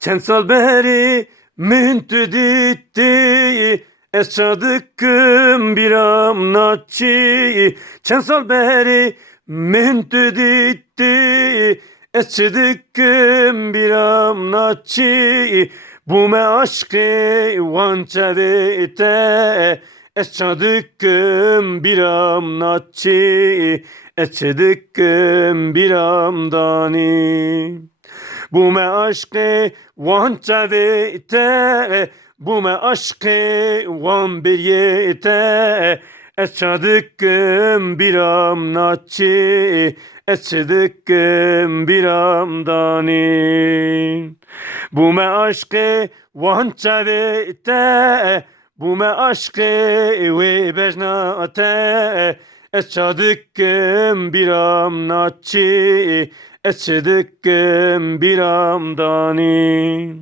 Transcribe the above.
Çend sal beri müntü ditti Es çadıkkım bir amnaçı Çend sal beri müntü ditti Es çadıkkım bir amnaçı Bu me aşkı vança vete Es çadıkkım bir amnaçı Es çadıkkım bir amdani bu me aşkı vanta vete Bu me aşkı van bir yete Eçadıkkım bir amnaçı Eçadıkkım bir amdani Bu me aşkı vanta vete Bu me aşkı ve bejnate Eçadıkkım bir amnaçı Eçedıkkım bir amdani